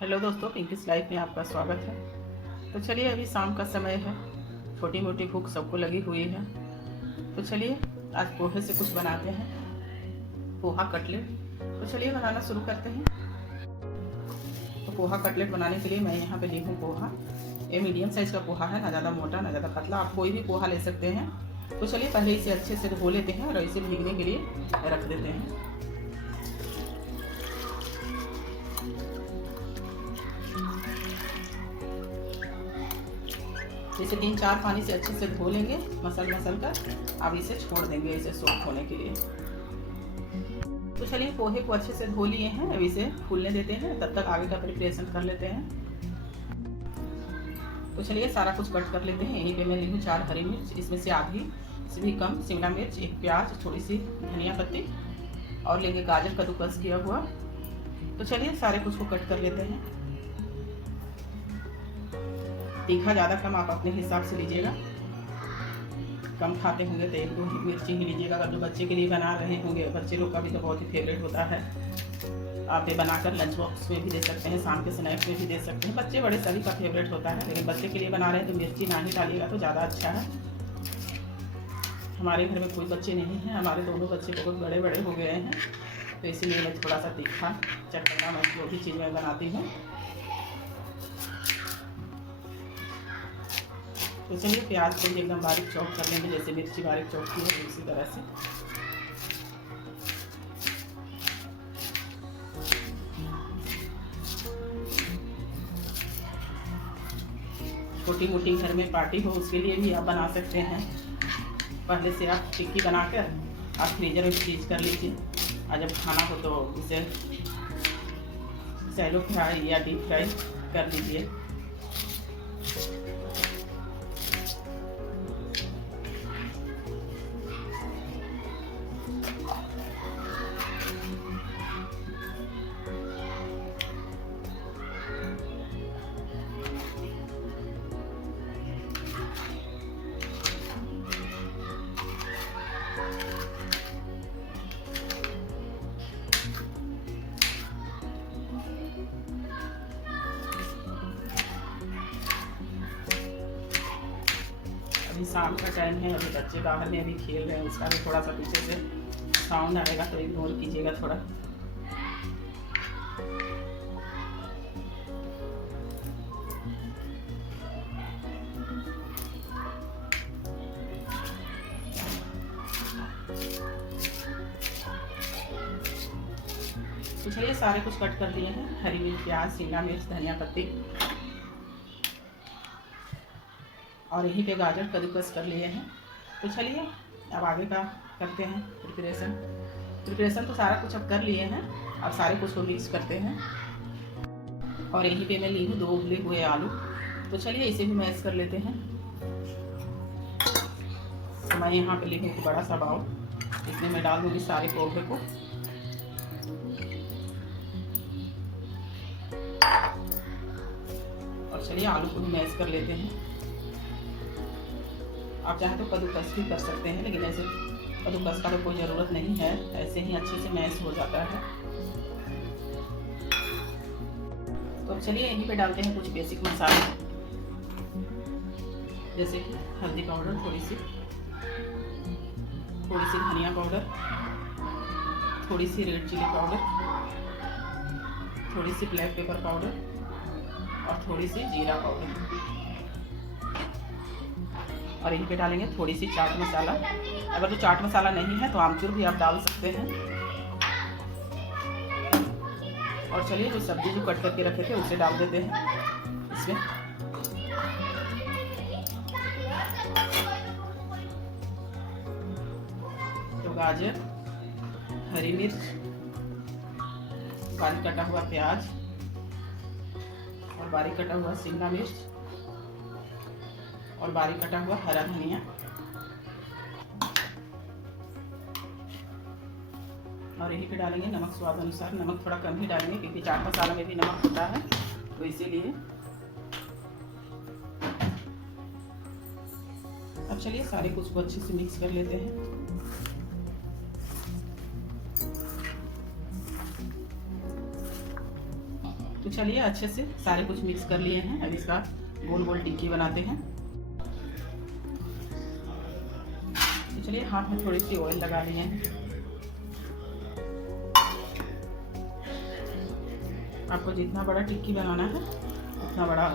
Hello दोस्तों, पिंकीस life में आपका स्वागत है। तो चलिए, अभी शाम का समय है, छोटी मोटी भूख सबको लगी हुई है। तो चलिए आज पोहे से कुछ बनाते हैं, पोहा कटलेट। तो चलिए बनाना शुरू करते हैं। तो पोहा कटलेट बनाने के लिए मैं यहाँ पे ली हूँ पोहा। ये मीडियम साइज़ का पोहा है, ना ज़्यादा मोटा ना ज़्यादा पतला, आप कोई भी पोहा ले सकते हैं। तो चलिए पहले इसे अच्छे से धो लेते हैं और इसे भीगने के लिए रख देते हैं। इसे 3-4 पानी से अच्छे से धो लेंगे, मसल कर। अब इसे छोड़ देंगे इसे सोख होने के लिए। तो चलिए पोहे को अच्छे से धो लिए हैं, अब इसे फूलने देते हैं, तब तक आगे का प्रिपरेशन कर लेते हैं। तो चलिए सारा कुछ कट कर लेते हैं। यहीं पे मैं ली हूँ 4 हरी मिर्च, इसमें से आधी से भी कम शिमला मिर्च, 1 प्याज, थोड़ी सी धनिया पत्ती और लेंगे गाजर कद्दूकस किया हुआ। तो चलिए सारे कुछ को कट कर लेते हैं। तीखा ज़्यादा कम आप अपने हिसाब से लीजिएगा, कम खाते होंगे तो 1-2 मिर्ची ही लीजिएगा। अगर जो बच्चे के लिए बना रहे होंगे, बच्चे लोग का भी तो बहुत ही फेवरेट होता है। आप ये बनाकर लंच बॉक्स में भी दे सकते हैं, शाम के स्नैक्स में भी दे सकते हैं। बच्चे बड़े सभी का फेवरेट होता है, लेकिन बच्चे के लिए बना रहे हैं तो मिर्ची ना ही डालिएगा तो ज़्यादा अच्छा है। हमारे घर में कोई बच्चे नहीं हैं, हमारे दोनों बच्चे बहुत बड़े बड़े हो गए हैं, तो इसीलिए मैं थोड़ा सा तीखा चटपटा मैं जो भी चीज़ मैं बनाती हूँ। तो चलिए प्याज को भी एकदम बारीक चॉप कर लेंगे, जैसे मिर्ची बारीक चॉप की है उसी तरह से। छोटी मोटी घर में पार्टी हो उसके लिए भी आप बना सकते हैं। पहले से आप टिक्की बनाकर आप फ्रीजर में फ्रीज कर लीजिए, और जब खाना हो तो इसे शैलो फ्राई या डीप फ्राई कर लीजिए। अभी शाम का टाइम है, अभी बच्चे बाहर में अभी खेल रहे हैं, उसका भी थोड़ा सा पीछे से साउंड आएगा तो इग्नोर कीजिएगा थोड़ा। तो चलिए सारे कुछ कट कर लिए हैं, हरी मिर्च, प्याज, शिमला मिर्च, धनिया पत्ती और यहीं पे गाजर कद्दूकस कर लिए हैं। तो चलिए अब आगे का करते हैं प्रिपरेशन तो सारा कुछ अब कर लिए हैं। अब सारे कुछ को मिक्स करते हैं। और यहीं पे मैं ली हूँ 2 उबले हुए आलू। तो चलिए इसे भी मैश कर लेते हैं। तो मैं यहाँ पे ली हूँ बड़ा सा बाउल, इसमें मैं डाल दूँगी सारे पोहे को। और चलिए आलू को भी मैश कर लेते हैं। आप चाहे तो कद्दूकस भी कर सकते हैं, लेकिन ऐसे कद्दूकस का तो कोई ज़रूरत नहीं है, ऐसे ही अच्छे से मैश हो जाता है। तो अब चलिए यहीं पे डालते हैं कुछ बेसिक मसाले, जैसे कि हल्दी पाउडर, थोड़ी सी धनिया पाउडर, थोड़ी सी रेड चिली पाउडर, थोड़ी सी ब्लैक पेपर पाउडर और थोड़ी सी जीरा पाउडर। और यहीं पे डालेंगे थोड़ी सी चाट मसाला। अगर तो चाट मसाला नहीं है तो आमचूर भी आप डाल सकते हैं। और चलिए जो सब्जी जो कट करके रखे थे उसे डाल देते हैं इसमें। तो गाजर, हरी मिर्च, बारीक कटा हुआ प्याज और बारीक कटा हुआ शिमला मिर्च और बारीक कटा हुआ हरा धनिया और यहीं पे डालेंगे नमक स्वाद अनुसार। नमक थोड़ा कम ही डालेंगे क्योंकि चाट मसाला में भी नमक होता है, तो इसीलिए। अब चलिए सारे कुछ को अच्छे से मिक्स कर लेते हैं। तो चलिए अच्छे से सारे कुछ मिक्स कर लिए हैं। अब इसका गोल गोल टिक्की बनाते हैं। तो चलिए हाथ में थोड़ी सी ऑयल लगा लिए हैं। आपको जितना बड़ा टिक्की बनाना है उतना बड़ा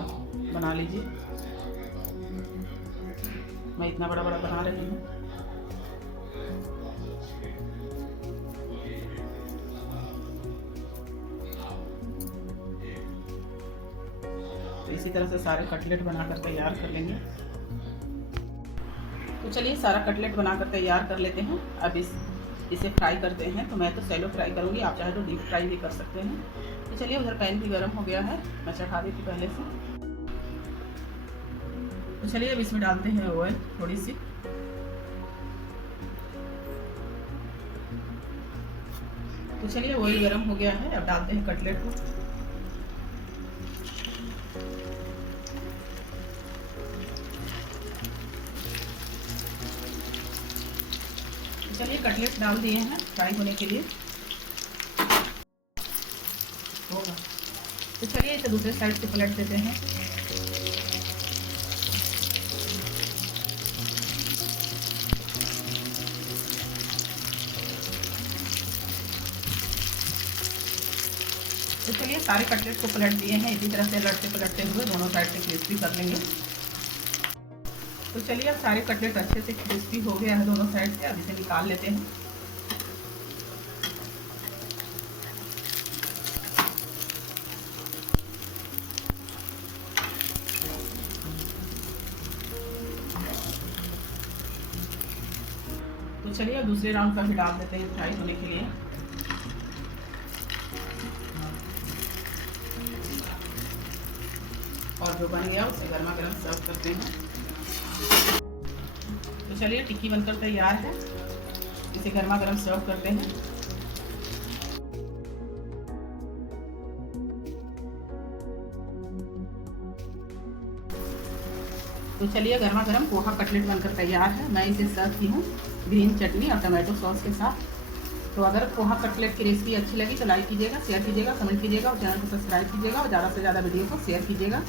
बना लीजिए। मैं इतना बड़ा बड़ा बना रही हूँ। तो इसी तरह से सारे कटलेट बनाकर तैयार कर लेंगे। तो चलिए सारा कटलेट बनाकर तैयार कर लेते हैं। अब इसे फ्राई करते हैं। तो मैं तो सैलो फ्राई करूँगी, आप चाहे तो डीप फ्राई भी कर सकते हैं। तो चलिए उधर पैन भी गर्म हो गया है, मैं चढ़ा दी थी पहले से। तो चलिए अब इसमें डालते हैं ऑयल थोड़ी सी। तो चलिए ऑयल गर्म हो गया है, अब डालते हैं कटलेट को। चलिए कटलेट डाल दिए हैं फ्राई होने के लिए। होगा तो चलिए इसे दूसरे साइड से पलट देते हैं। तो चलिए सारे कटलेट को पलट दिए हैं। इसी तरह से लड़ते पलटते हुए दोनों साइड से क्रिस्पी कर लेंगे। तो चलिए अब सारे कटलेट अच्छे से क्रिस्पी हो गया है दोनों साइड से। अब इसे निकाल लेते हैं। तो चलिए अब दूसरे राउंड का भी डाल देते हैं फ्राई होने के लिए। और जो बन गया उसे गर्मा गर्म सर्व करते हैं। तो चलिए टिक्की बनकर तैयार है, इसे गर्मा गर्म सर्व करते हैं। तो चलिए गर्मा गर्म पोहा कटलेट बनकर तैयार है। मैं इसे सर्व की हूँ ग्रीन चटनी और टमाटो सॉस के साथ। तो अगर पोहा कटलेट की रेसिपी अच्छी लगी तो लाइक कीजिएगा, शेयर कीजिएगा, कमेंट कीजिएगा और चैनल को सब्सक्राइब कीजिएगा और ज़्यादा से ज़्यादा वीडियो को शेयर कीजिएगा।